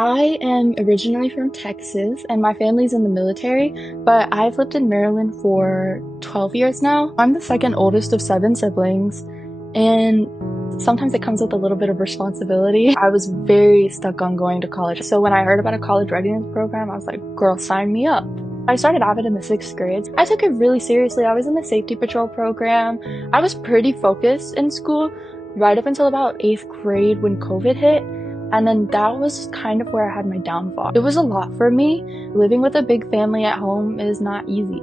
I am originally from Texas and my family's in the military, but I've lived in Maryland for 12 years now. I'm the second oldest of 7 siblings, and sometimes it comes with a little bit of responsibility. I was very stuck on going to college, so when I heard about a college readiness program, I was like, girl, sign me up. I started AVID in the 6th grade. I took it really seriously. I was in the safety patrol program. I was pretty focused in school right up until about 8th grade when COVID hit. And then that was kind of where I had my downfall. It was a lot for me. Living with a big family at home is not easy.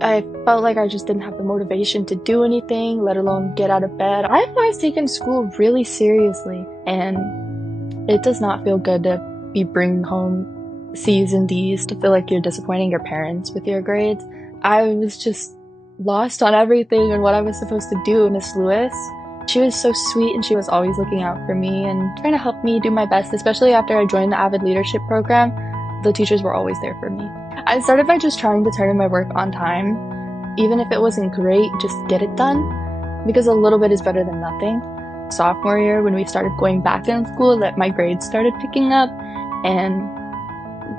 I felt like I just didn't have the motivation to do anything, let alone get out of bed. I've always taken school really seriously, and it does not feel good to be bringing home C's and D's, to feel like you're disappointing your parents with your grades. I was just lost on everything and what I was supposed to do. Miss Lewis, she was so sweet, and she was always looking out for me and trying to help me do my best, especially after I joined the AVID leadership program. The teachers were always there for me. I started by just trying to turn in my work on time. Even if it wasn't great, just get it done, because a little bit is better than nothing. Sophomore year, when we started going back in school, that my grades started picking up, and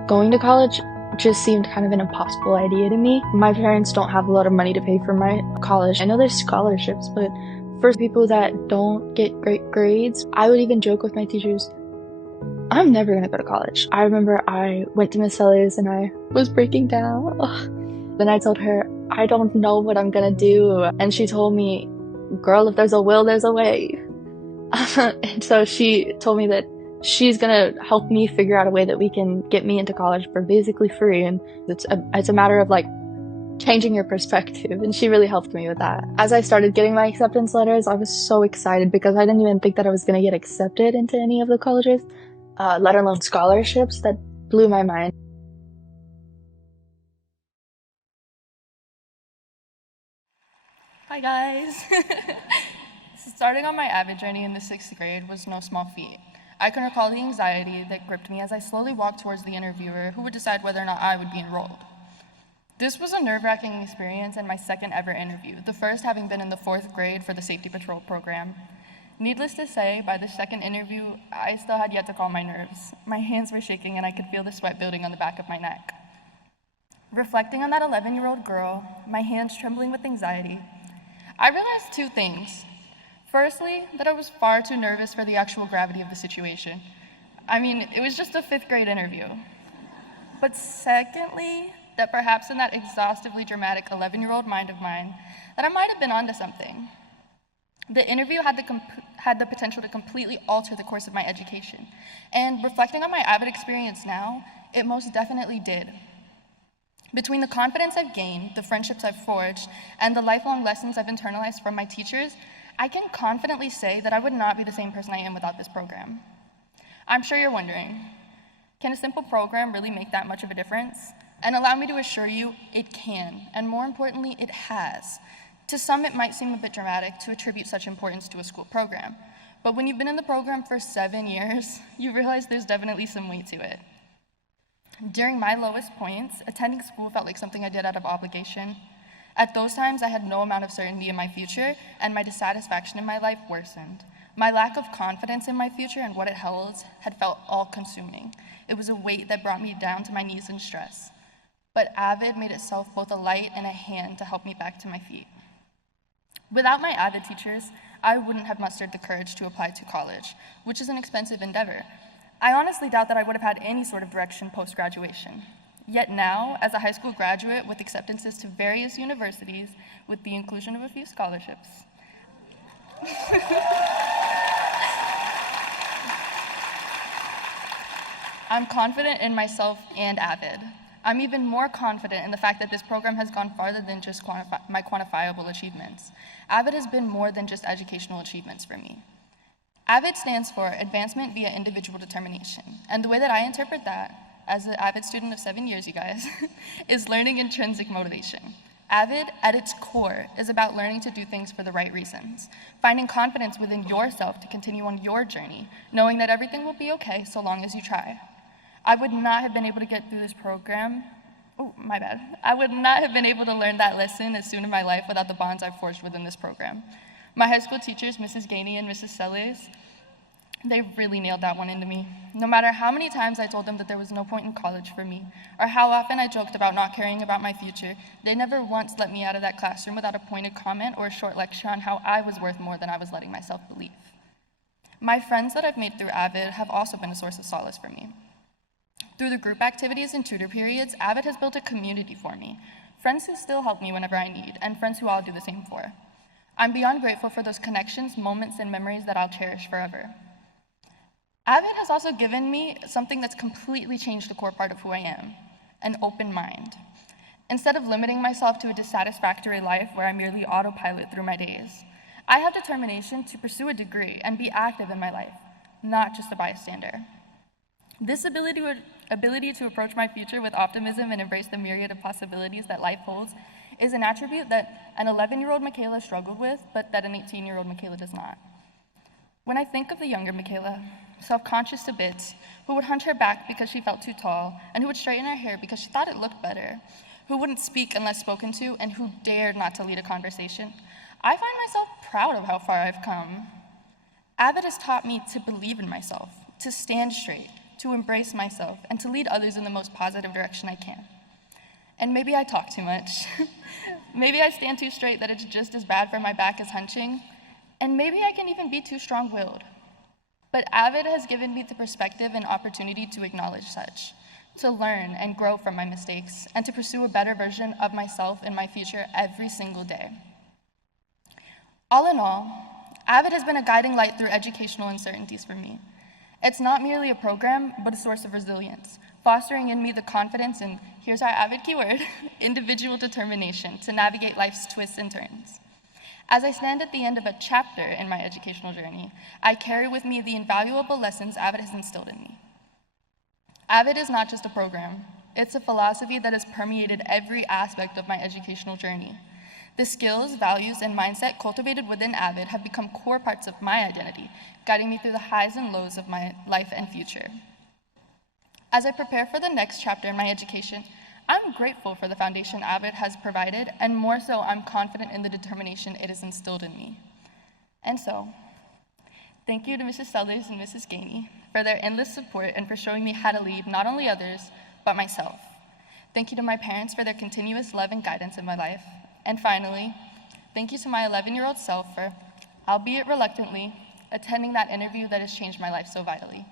going to college just seemed kind of an impossible idea to me. My parents don't have a lot of money to pay for my college. I know there's scholarships, but for people that don't get great grades, I would even joke with my teachers, I'm never gonna go to college. I remember I went to Miss Sellers and I was breaking down. Ugh. Then I told her, I don't know what I'm gonna do. And she told me, girl, if there's a will, there's a way. And so she told me that she's gonna help me figure out a way that we can get me into college for basically free. And it's a matter of like changing your perspective, and she really helped me with that. As I started getting my acceptance letters, I was so excited because I didn't even think that I was going to get accepted into any of the colleges, let alone scholarships. That blew my mind. Hi guys! Starting on my AVID journey in the 6th grade was no small feat. I can recall the anxiety that gripped me as I slowly walked towards the interviewer who would decide whether or not I would be enrolled. This was a nerve-wracking experience and my second ever interview, the first having been in the 4th grade for the safety patrol program. Needless to say, by the second interview, I still had yet to calm my nerves. My hands were shaking and I could feel the sweat building on the back of my neck. Reflecting on that 11-year-old girl, my hands trembling with anxiety, I realized 2 things. Firstly, that I was far too nervous for the actual gravity of the situation. I mean, it was just a 5th grade interview. But secondly, that perhaps in that exhaustively dramatic 11-year-old mind of mine, that I might have been onto something. The interview had the potential to completely alter the course of my education. And reflecting on my AVID experience now, it most definitely did. Between the confidence I've gained, the friendships I've forged, and the lifelong lessons I've internalized from my teachers, I can confidently say that I would not be the same person I am without this program. I'm sure you're wondering, can a simple program really make that much of a difference? And allow me to assure you, it can, and more importantly, it has. To some, it might seem a bit dramatic to attribute such importance to a school program, but when you've been in the program for 7 years, you realize there's definitely some weight to it. During my lowest points, attending school felt like something I did out of obligation. At those times, I had no amount of certainty in my future, and my dissatisfaction in my life worsened. My lack of confidence in my future and what it held had felt all-consuming. It was a weight that brought me down to my knees in stress. But AVID made itself both a light and a hand to help me back to my feet. Without my AVID teachers, I wouldn't have mustered the courage to apply to college, which is an expensive endeavor. I honestly doubt that I would have had any sort of direction post-graduation. Yet now, as a high school graduate with acceptances to various universities, with the inclusion of a few scholarships, I'm confident in myself and AVID. I'm even more confident in the fact that this program has gone farther than just my quantifiable achievements. AVID has been more than just educational achievements for me. AVID stands for Advancement via Individual Determination, and the way that I interpret that, as an AVID student of 7 years, you guys, is learning intrinsic motivation. AVID, at its core, is about learning to do things for the right reasons, finding confidence within yourself to continue on your journey, knowing that everything will be okay so long as you try. I would not have been able to get through this program, I would not have been able to learn that lesson as soon in my life without the bonds I've forged within this program. My high school teachers, Mrs. Gainey and Mrs. Sellers, They really nailed that one into me. No matter how many times I told them that there was no point in college for me, or how often I joked about not caring about my future, they never once let me out of that classroom without a pointed comment or a short lecture on how I was worth more than I was letting myself believe. My friends that I've made through AVID have also been a source of solace for me. Through the group activities and tutor periods, AVID has built a community for me, friends who still help me whenever I need, and friends who I'll do the same for. I'm beyond grateful for those connections, moments, and memories that I'll cherish forever. AVID has also given me something that's completely changed the core part of who I am, an open mind. Instead of limiting myself to a dissatisfactory life where I merely autopilot through my days, I have determination to pursue a degree and be active in my life, not just a bystander. This ability to approach my future with optimism and embrace the myriad of possibilities that life holds is an attribute that an 11-year-old Mikala struggled with, but that an 18-year-old Mikala does not. When I think of the younger Mikala, self-conscious to bits, who would hunch her back because she felt too tall, and who would straighten her hair because she thought it looked better, who wouldn't speak unless spoken to, and who dared not to lead a conversation, I find myself proud of how far I've come. AVID has taught me to believe in myself, to stand straight, to embrace myself, and to lead others in the most positive direction I can. And maybe I talk too much. Maybe I stand too straight that it's just as bad for my back as hunching, and maybe I can even be too strong-willed. But AVID has given me the perspective and opportunity to acknowledge such, to learn and grow from my mistakes, and to pursue a better version of myself in my future every single day. All in all, AVID has been a guiding light through educational uncertainties for me. It's not merely a program, but a source of resilience, fostering in me the confidence and, here's our AVID keyword, individual determination to navigate life's twists and turns. As I stand at the end of a chapter in my educational journey, I carry with me the invaluable lessons AVID has instilled in me. AVID is not just a program, it's a philosophy that has permeated every aspect of my educational journey. The skills, values, and mindset cultivated within AVID have become core parts of my identity, guiding me through the highs and lows of my life and future. As I prepare for the next chapter in my education, I'm grateful for the foundation AVID has provided, and more so, I'm confident in the determination it has instilled in me. And so, thank you to Mrs. Sellers and Mrs. Gainey for their endless support and for showing me how to lead not only others, but myself. Thank you to my parents for their continuous love and guidance in my life. And finally, thank you to my 11-year-old self for, albeit reluctantly, attending that interview that has changed my life so vitally.